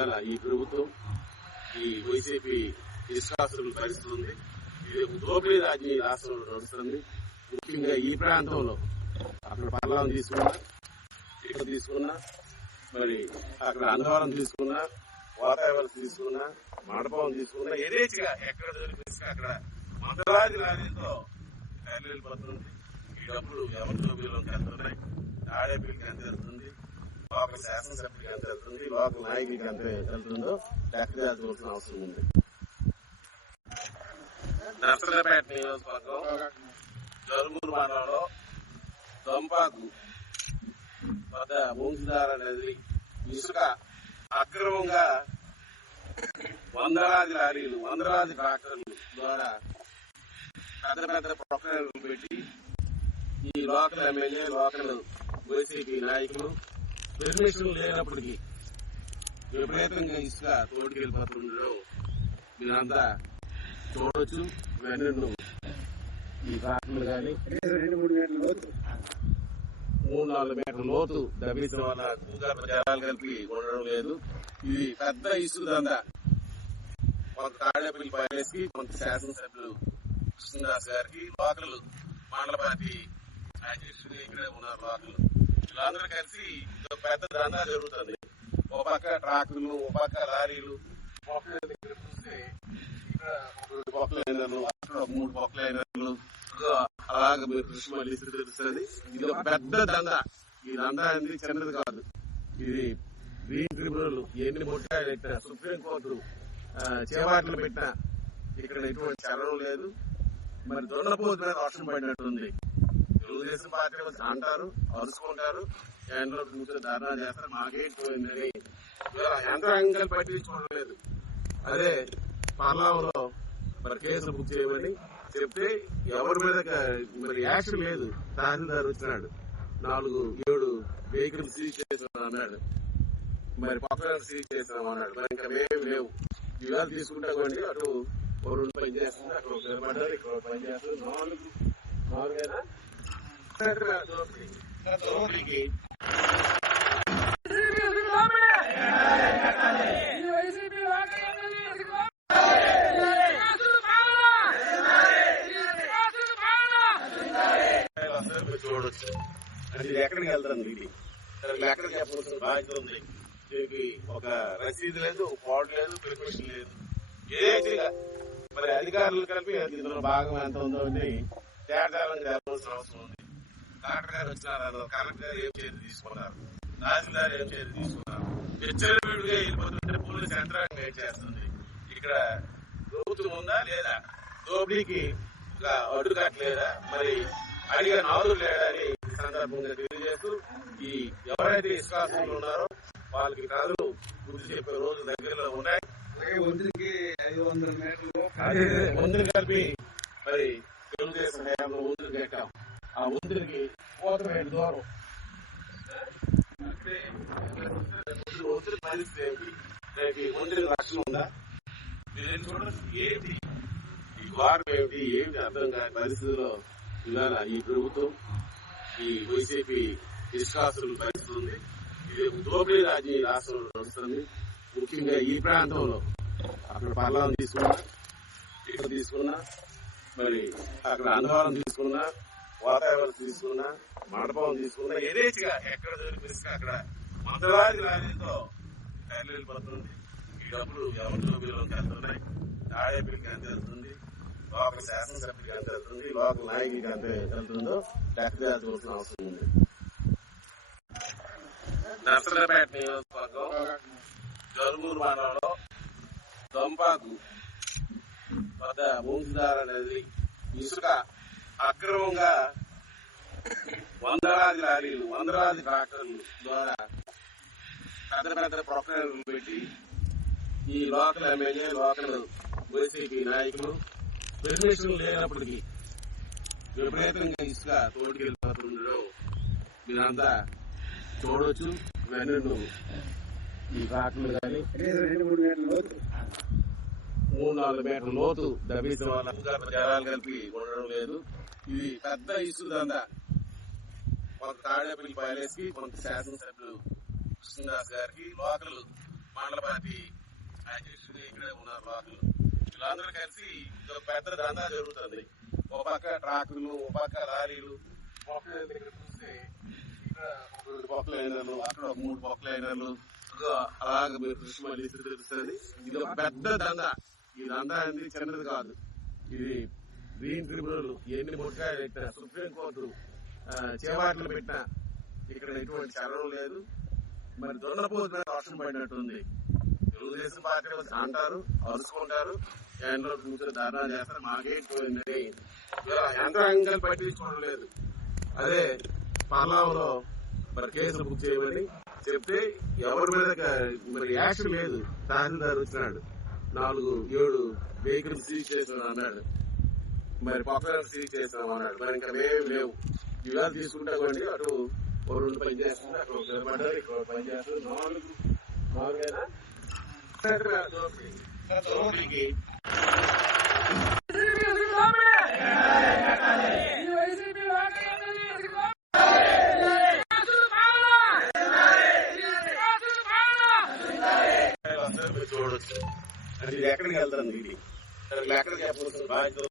విధాల ఈ ప్రభుత్వం ఈ వైసీపీ విశ్వాసులు భరిస్తుంది ఇది ఒక దోపిడీ రాజ్యం ఈ రాష్ట్రంలో నడుస్తుంది. ముఖ్యంగా ఈ ప్రాంతంలో అక్కడ పల్లం తీసుకున్నా ఇక్కడ తీసుకున్నా మరి అక్కడ అన్నవరం తీసుకున్నా వాతావరణం తీసుకున్నా మండపం తీసుకున్నా యథేచ్ఛగా ఎక్కడ దొరికితే అక్కడ మందలాది రాజ్యంతో తల్లి పడుతుంది ఈ డబ్బులు ఎవరి జోబీలోకి వెళ్తున్నాయి ఆడపిల్లకి ఎంత వెళ్తుంది లోకల్ శాసనసభ్యులకి ఎంత వెళ్తుంది లోకల్ ఎంత వెళ్తుందో లెక్క అవసరం ఉంది. నర్సరాపేట నియోజకవర్గం జరుమూరు మండలంలో దొంపాకు వద్ద మూసిదార నది ఇసుక అక్రమంగా వందలాది లారీలు వందలాది ట్రాక్టర్లు ద్వారా పెద్ద పెద్ద ప్రొక్లైన్లు పెట్టి ఈ లోకల్ ఎమ్మెల్యే లోకల్ వైసీపీ నాయకులు పెర్మిషన్ లేనప్పటికీ విపరీతంగా ఇసుక తోడుకెళ్ళిపోతుండడం మీరంతా చూడొచ్చు వెన్ను ఈ ట్రాక్టర్లు కానీ రెండు మూడు గంటల లోతు మూడు నాలుగు మీటర్ల లోతు దబ్బించడం వల్ల భూగర్భ జలాలు కలిపి ఉండడం లేదు. ఇది పెద్ద ఇసుక దంద కొంత తాడేపల్లి పైలెస్కి కొంత శాసనసభ్యులు కృష్ణదాస్ గారికి లోకల్ మండల పార్టీ అధ్యక్షుడు ఇక్కడే ఉన్నారు లోకల్ వీళ్ళందరూ కలిసి పెద్ద దందా జరుగుతుంది. ఒక పక్క ట్రాక్టర్లు ఒక పక్క లారీలు. పొక్కలు ఇక్కడ చూస్తే ఇక్కడ ఒక అక్కడ మూడు పొక్కలు అయినారు అలాగ మీరు కృషి మళ్ళీ తెలుస్తుంది. ఇది ఒక పెద్ద దందా ఈ దందా అనేది చిన్నది కాదు. ఇది గ్రీన్ ట్రిబ్యునల్ ఎన్ని ముట్టాలు పెట్టినా సుప్రీంకోర్టు చేవాట్లు పెట్టినా ఇక్కడ ఎటువంటి చలనం లేదు. మరి దొండపోతు మీద వర్షం పడినట్టుంది. తెలుగుదేశం పార్టీ వాళ్ళు అంటారు అరుచుకుంటారు ఎండలో కూర్చొని ధర్నా చేస్తారు మాకేం పోయిందని ఇవాళ యంత్రాంగాలు పట్టించుకోవడం అదే పర్లాంలో మరి కేసు బుక్ చేయమని చెప్తే ఎవరి మీద మరి యాక్షన్ లేదు. తహసీల్దార్ వచ్చినాడు. నాలుగు ఏడు వెహికల్ సీజ్ చేస్తాం అన్నాడు. మరి పక్కన సీజ్ చేసాం అన్నాడు. మరి ఇంకా మేము లేవు. ఇవాళ తీసుకుంటా కొండి అటు ఓ రెండు పని చేస్తుంది అక్కడ ఒక నిలబడ్డారు ఇక్కడ ఒక పని చూడొచ్చు. అది ఎక్కడికి వెళ్తాను ఇది దానికి ఎక్కడికి బాధ్యత ఉంది దీనికి ఒక రసీదు లేదు ఒక లేదు ప్రిపరేషన్ లేదు ఏది మరి అధికారులు కలిపి ఇందులో భాగం ఎంత ఉందో అని తేడాలను అవసరం ఉంది కలెక్టర్ గారు వచ్చినారు కలెక్టర్ గారు ఏం చర్య తీసుకున్నారు తహసీల్దార్ ఏం చర్య తీసుకున్నారు హెచ్చరికగా వెళ్ళిపోతుంటే పోలీస్ యంత్రాంగం ఏం చేస్తుంది ఇక్కడ ప్రభుత్వం ఉందా లేదా దోపిడీకి ఒక అడ్డుకట్ట మరి అడిగే నాదులు లేడని ఈ సందర్భంగా తెలియజేస్తూ ఈ ఎవరైతే విశ్వాసంలో ఉన్నారో వాళ్ళకి కథలు బుద్ధి చెప్పే రోజు దగ్గరలో ఉన్నాయి అలాగే ఐదు వందల మీటర్లు ముందు కలిపి పరిస్థితి ఏంటి రేపు ఈ ముందు రక్షణ ఉందా? మీరు చూడండి ఏంటి? ఈ వారం ఏమిటి? ఏమిటి అర్థం కాని పరిస్థితిలో ఇవాళ ఈ ప్రభుత్వం ఈ వైసీపీ విశ్వాసులు పరిస్థితుంది ఇది దోపిడీ రాజీ రాష్ట్రంలో నడుస్తుంది. ముఖ్యంగా ఈ ప్రాంతంలో అక్కడ పల్లం తీసుకున్నా ఇక్కడ తీసుకున్నా మరి అక్కడ అన్నవరం తీసుకున్నా వాతావరణం తీసుకున్నా మండపం తీసుకున్నా యథేచ్ఛగా ఎక్కడ దొరికిస్తే అక్కడ మందలాది రాజీతో తల్లి పడుతుంది. ఈ డబ్బులు ఎవరి జోబీలోకి వెళ్తున్నాయి ఆడపిల్లకి ఎంత వెళ్తుంది లోకల్ శాసనసభ్యులకి ఎంత వెళ్తుంది లోపల నాయకులకి ఎంత వెళ్తుందో లెక్క చూసిన అవసరం ఉంది. నర్సరాపేట నియోజకవర్గం జరుగురు మండలంలో దొంపాకు వద్ద మూసిదార నది ఇసుక అక్రమంగా వందలాది లారీలు వందలాది ట్రాక్టర్లు ద్వారా పెద్ద పెద్ద ప్రొక్లైన్లు పెట్టి ఈ లోకల్ ఎమ్మెల్యే లోకల్ వైసీపీ నాయకులు పెర్మిషన్ లేనప్పటికీ విపరీతంగా ఇసుక తోడుకెళ్ళిపోతుండడం మీరంతా చూడవచ్చు ఇవన్నీ ఈ ట్రాక్టర్లు కానీ మూడు నాలుగు మీటర్ల లోతు దబ్బించడం వల్ల జలాలు కలిపి ఉండడం లేదు. ఇది పెద్ద ఇసుక దంద. కొంత తాడేపల్లి పైలెస్కి కొంత శాసనసభ్యులు కృష్ణదాస్ గారికి లోకల్ మండల పార్టీ అధ్యక్షుడు ఇక్కడే ఉన్నారు లోకల్. వీళ్ళందరూ కలిసి పెద్ద దందా జరుగుతుంది. ఒక పక్క ట్రాక్టర్లు ఒక పక్క లారీలు. మొక్కల దగ్గర చూస్తే ఇక్కడ రెండు పొక్కల అక్కడ ఒక మూడు పొక్కల అయినలు అలాగ మీరు కృషి మళ్ళీ తెలుస్తుంది. ఇది ఒక పెద్ద దందా. ఈ దందా అనేది చిన్నది కాదు. ఇది గ్రీన్ ట్రిబ్యునల్ ఎన్ని ముట్కాయలు పెట్టినా సుప్రీంకోర్టు చేవాట్లు పెట్టినా ఇక్కడ ఎటువంటి చలనం లేదు. మరి దొండపోతు మీద వర్షం పడినట్టుంది. తెలుగుదేశం పార్టీ వాళ్ళు అంటారు అరుచుకుంటారు ఎండలో కూర్చొని ధర్నా చేస్తారు మాకేంటి యంత్రాంగాలు పట్టించుకోవడం లేదు. అదే పర్లావులో మరి కేసులు బుక్ చేయమని చెప్తే ఎవరి మీద మరి యాక్షన్ లేదు. తహసీల్దార్ వచ్చినాడు. నాలుగు ఏడు వెహికల్స్ సీజ్ చేసాను అన్నాడు. మరి పక్కన సీజ్ చేసాం అన్నాడు మరి ఇంకా మేము లేవు. ఇవాళ తీసుకుంటా అటు ఓ రెండు పని చేస్తుంది అక్కడ ఒక నిలబడ్డారు ఇక్కడ ఒక పని చేస్తారు నాలుగు నాలుగైనా దోపిడీకి వస్తారు మీరు చూడొచ్చు అంటే ఇది ఎక్కడికి వెళ్తాను ఇది ఎక్కడికి చెప్పవచ్చు బాధ్యత